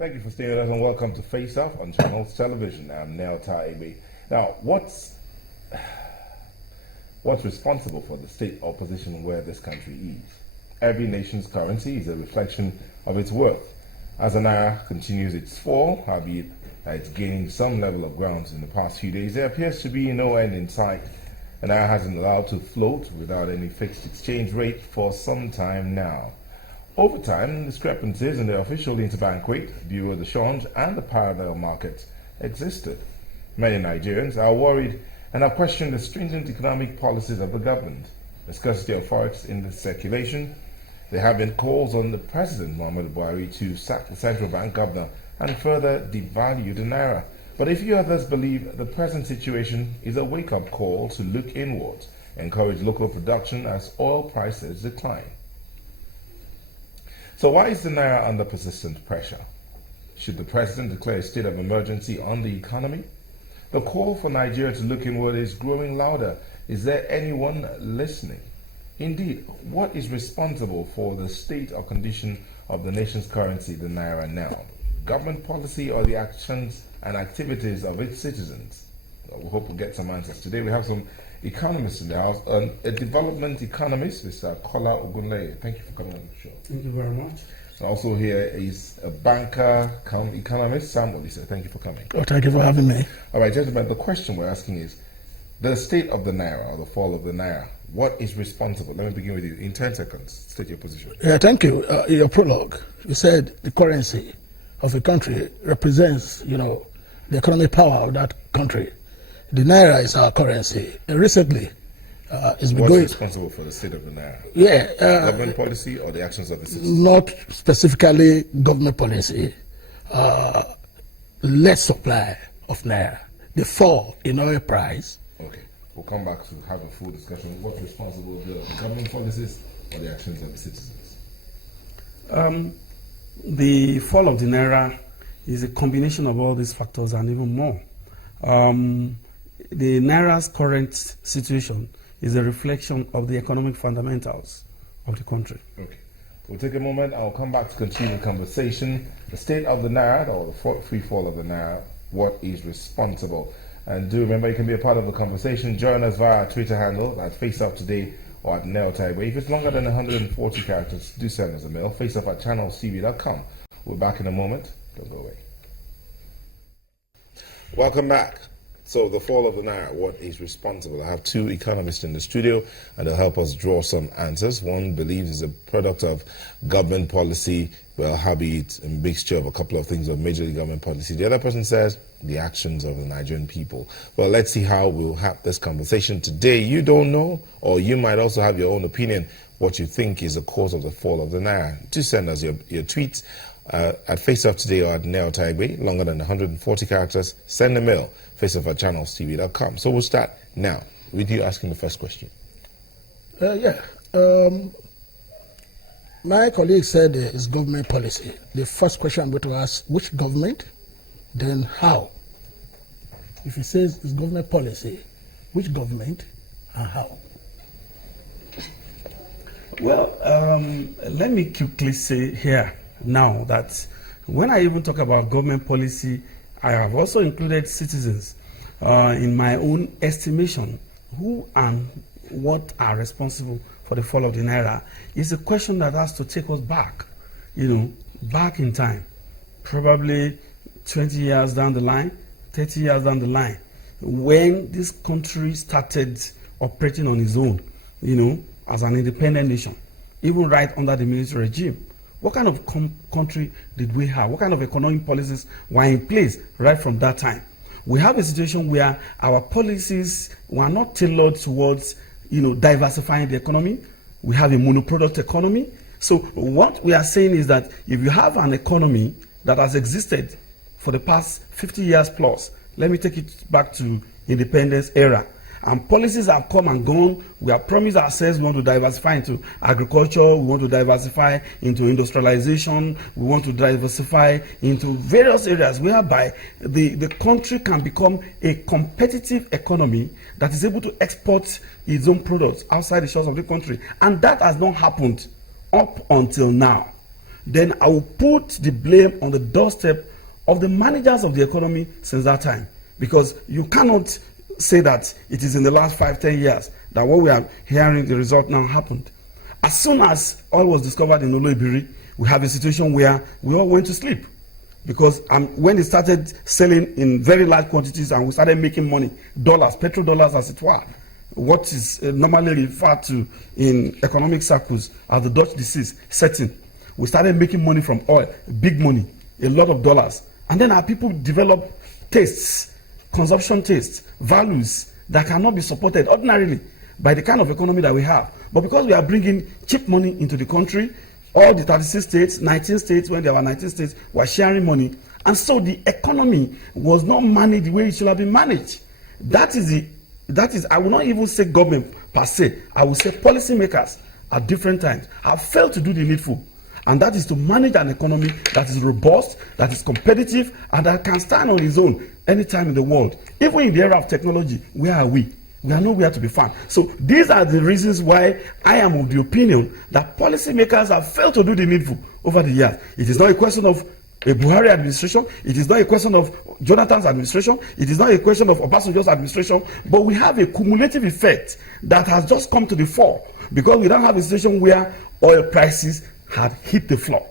Thank you for staying with us and welcome to Faceoff on Channels Television. I'm Naira. Now, what's responsible for the state of position where this country is? Every nation's currency is a reflection of its worth. As the Naira continues its fall, albeit it's gaining some level of ground in the past few days, there appears to be no end in sight. The Naira hasn't allowed to float without any fixed exchange rate for some time now. Over time, discrepancies in the official interbank rate, bureau de change, and the parallel markets existed. Many Nigerians are worried and have questioned the stringent economic policies of the government. The scarcity of forex in the circulation. There have been calls on the President, Muhammadu Buhari, to sack the central bank governor and further devalue the Naira. But if you others believe the present situation is a wake-up call to look inwards, encourage local production as oil prices decline. So why is the Naira under persistent pressure? Should the President declare a state of emergency on the economy? The call for Nigeria to look inward is growing louder. Is there anyone listening? Indeed, what is responsible for the state or condition of the nation's currency, the Naira, now? Government policy or the actions and activities of its citizens? We hope we'll get some answers. Today we have some economists in the house. A development economist, Mr. Kola Ogunleye. Thank you for coming on the show. Thank you very much. And also here is a banker, economist, Sam Olise. Thank you for coming. Oh, thank you for having me. All right, gentlemen, the question we're asking is, the state of the Naira, or the fall of the Naira, what is responsible? Let me begin with you. In 10 seconds, state your position. Yeah, thank you. In your prologue, you said the currency of a country represents, the economic power of that country. The Naira is our currency. Recently, it's been What's responsible for the state of the Naira? Yeah. Government policy or the actions of the citizens? Not specifically government policy. Less supply of Naira. The fall in oil price. Okay. We'll come back to have a full discussion. What's responsible for the government policies or the actions of the citizens? The fall of the Naira is a combination of all these factors and even more. The Naira's current situation is a reflection of the economic fundamentals of the country. Okay. We'll take a moment. I'll come back to continue the conversation. The state of the Naira, or the free fall of the Naira, what is responsible? And do remember, you can be a part of the conversation. Join us via our Twitter handle at Faceoff Today or at Naira. If it's longer than 140 characters, do send us a mail. Faceoff at channelstv.com. We're back in a moment. Don't go away. Welcome back. So the fall of the Naira, what is responsible? I have two economists in the studio and they'll help us draw some answers. One believes it's a product of government policy, well, hobby, a mixture of a couple of things of majorly government policy. The other person says the actions of the Nigerian people. Well, let's see how we'll have this conversation today. You don't know, or you might also have your own opinion, what you think is the cause of the fall of the Naira. Just send us your tweets at Faceoff Today or at Naira, longer than 140 characters. Send a mail, faceoff at channelstv.com. So we'll start now with you asking the first question. My colleague said it's government policy. The first question I'm going to ask, which government, then how? If he says it's government policy, which government and how? Well, let me quickly say here now that when I even talk about government policy, I have also included citizens in my own estimation. Who and what are responsible for the fall of the Naira is a question that has to take us back, back in time, probably 20 years down the line, 30 years down the line, when this country started operating on its own, as an independent nation, even right under the military regime. What kind of country did we have? What kind of economic policies were in place right from that time? We have a situation where our policies were not tailored towards, diversifying the economy. We have a monoproduct economy. So what we are saying is that if you have an economy that has existed for the past 50 years plus, let me take it back to independence era, and policies have come and gone. We have promised ourselves we want to diversify into agriculture, we want to diversify into industrialization, we want to diversify into various areas whereby the country can become a competitive economy that is able to export its own products outside the shores of the country. And that has not happened up until now. then I will put the blame on the doorstep of the managers of the economy since that time. Because you cannot say that it is in the last 5-10 years that what we are hearing, the result now happened. As soon as oil was discovered in Oloibiri, we have a situation where we all went to sleep. Because when it started selling in very large quantities and we started making money, dollars, petrodollars as it were, what is normally referred to in economic circles as the Dutch disease setting, we started making money from oil, big money, a lot of dollars. And then our people develop tastes, consumption tastes, values that cannot be supported ordinarily by the kind of economy that we have. But because we are bringing cheap money into the country, all the 36 states, 19 states, when there were 19 states, were sharing money. And so the economy was not managed the way it should have been managed. That is, I will not even say government per se. I will say policymakers at different times have failed to do the needful. And that is to manage an economy that is robust, that is competitive, and that can stand on its own anytime in the world. Even in the era of technology, where are we? We are nowhere to be found. So these are the reasons why I am of the opinion that policymakers have failed to do the needful over the years. It is not a question of a Buhari administration. It is not a question of Jonathan's administration. It is not a question of Obasanjo's administration. But we have a cumulative effect that has just come to the fore because we don't have a situation where oil prices had hit the floor.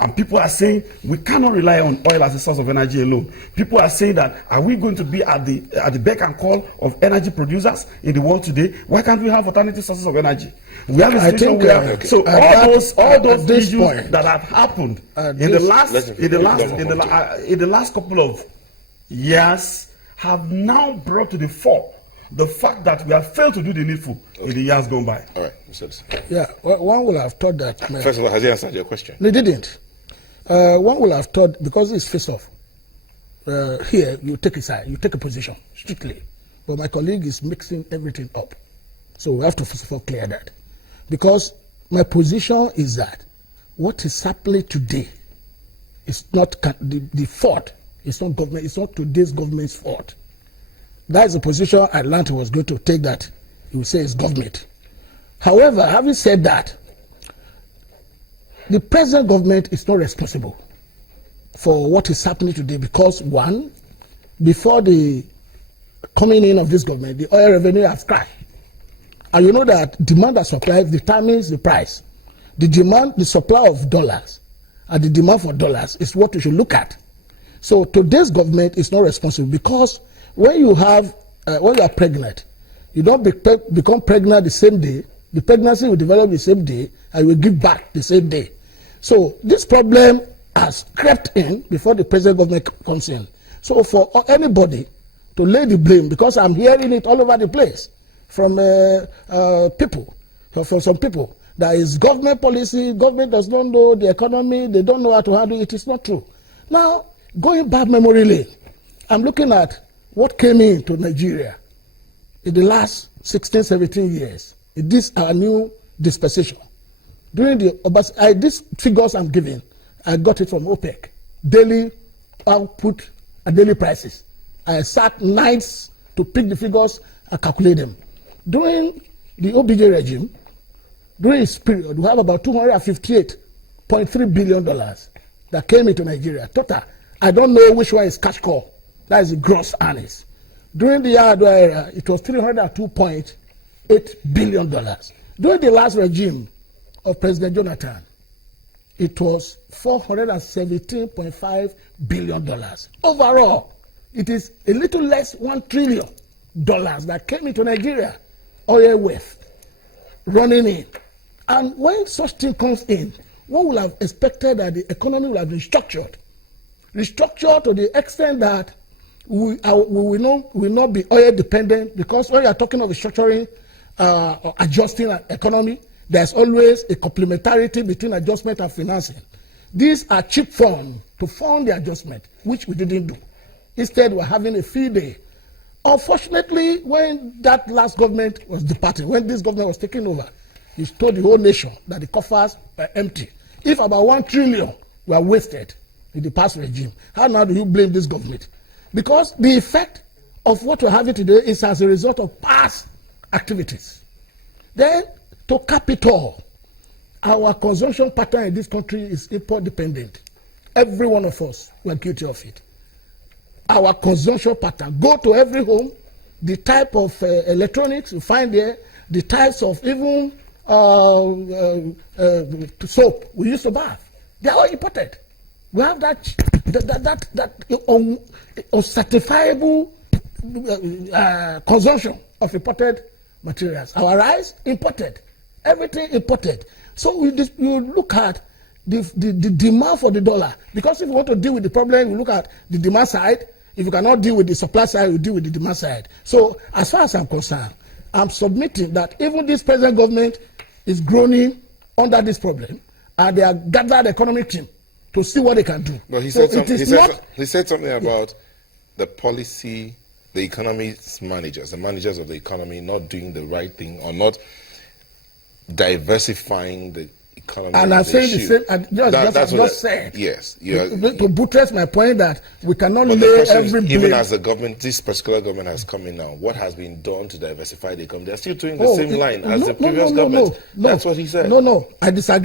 And people are saying we cannot rely on oil as a source of energy alone. People are saying that are we going to be at the beck and call of energy producers in the world today? Why can't we have alternative sources of energy? We have a situation where so all those issues that have happened in the last couple of years have now brought to the fore the fact that we have failed to do the needful in the years gone by. All right, Mr. Yeah, one will have thought that. First of all, has he answered your question? They didn't. One will have thought, because it's face-off, here you take a side, you take a position, strictly. But my colleague is mixing everything up. So we have to first of all clear that. Because my position is that what is happening today is not the fault. It's not government, it's not today's government's fault. That is the position Atlanta was going to take, that he would say it's government. However, having said that, the present government is not responsible for what is happening today because, one, before the coming in of this government, the oil revenue has crashed. And you know that demand and supply determines the price. The demand, the supply of dollars, and the demand for dollars is what we should look at. So today's government is not responsible because when you are pregnant, you don't become pregnant the same day. The pregnancy will develop the same day and will give back the same day. So this problem has crept in before the present government comes in. So for anybody to lay the blame, because I'm hearing it all over the place from people, from some people, that is government policy, government does not know the economy, they don't know how to handle it. It's not true. Now, going back memory lane, I'm looking at what came into Nigeria in the last 16, 17 years. This our new dispensation. During these figures I'm giving, I got it from OPEC. Daily output and daily prices. I sat nights to pick the figures and calculate them. During the OBJ regime, during its period, we have about $258.3 billion that came into Nigeria. Total. I don't know which one is cash call. That is the gross earnings. During the Yar'Adua era, it was $302.8 billion. During the last regime of President Jonathan, it was $417.5 billion. Overall, it is a little less $1 trillion that came into Nigeria, oil wealth, running in. And when such thing comes in, one would have expected that the economy would have been restructured to the extent that we will not be oil dependent, because when you are talking of restructuring or adjusting an economy, there's always a complementarity between adjustment and financing. These are cheap funds to fund the adjustment, which we didn't do. Instead, we're having a fee day. Unfortunately, when that last government was departing, when this government was taking over, he told the whole nation that the coffers were empty. If about $1 trillion were wasted in the past regime, how now do you blame this government? Because the effect of what we're having today is as a result of past activities. Then, to cap it all, our consumption pattern in this country is import dependent. Every one of us, we are guilty of it. Our consumption pattern. Go to every home, the type of electronics you find there, the types of even soap we used to bath. They are all imported. We have that uncertifiable consumption of imported materials. Our rice, imported. Everything imported. So you look at the demand for the dollar. Because if you want to deal with the problem, you look at the demand side. If you cannot deal with the supply side, you deal with the demand side. So as far as I'm concerned, I'm submitting that even this present government is groaning under this problem, and they are gathered economic team to see what they can do. But he so said, he said something about the policy, the economy's managers, the managers of the economy not doing the right thing or not diversifying the economy. And I'm saying the same. That's what I said. Yes. To buttress my point that we cannot lay every blame. Even as the government, this particular government has come in now, what has been done to diversify the economy? They're still doing the same line as the previous government. That's what he said. No, I disagree.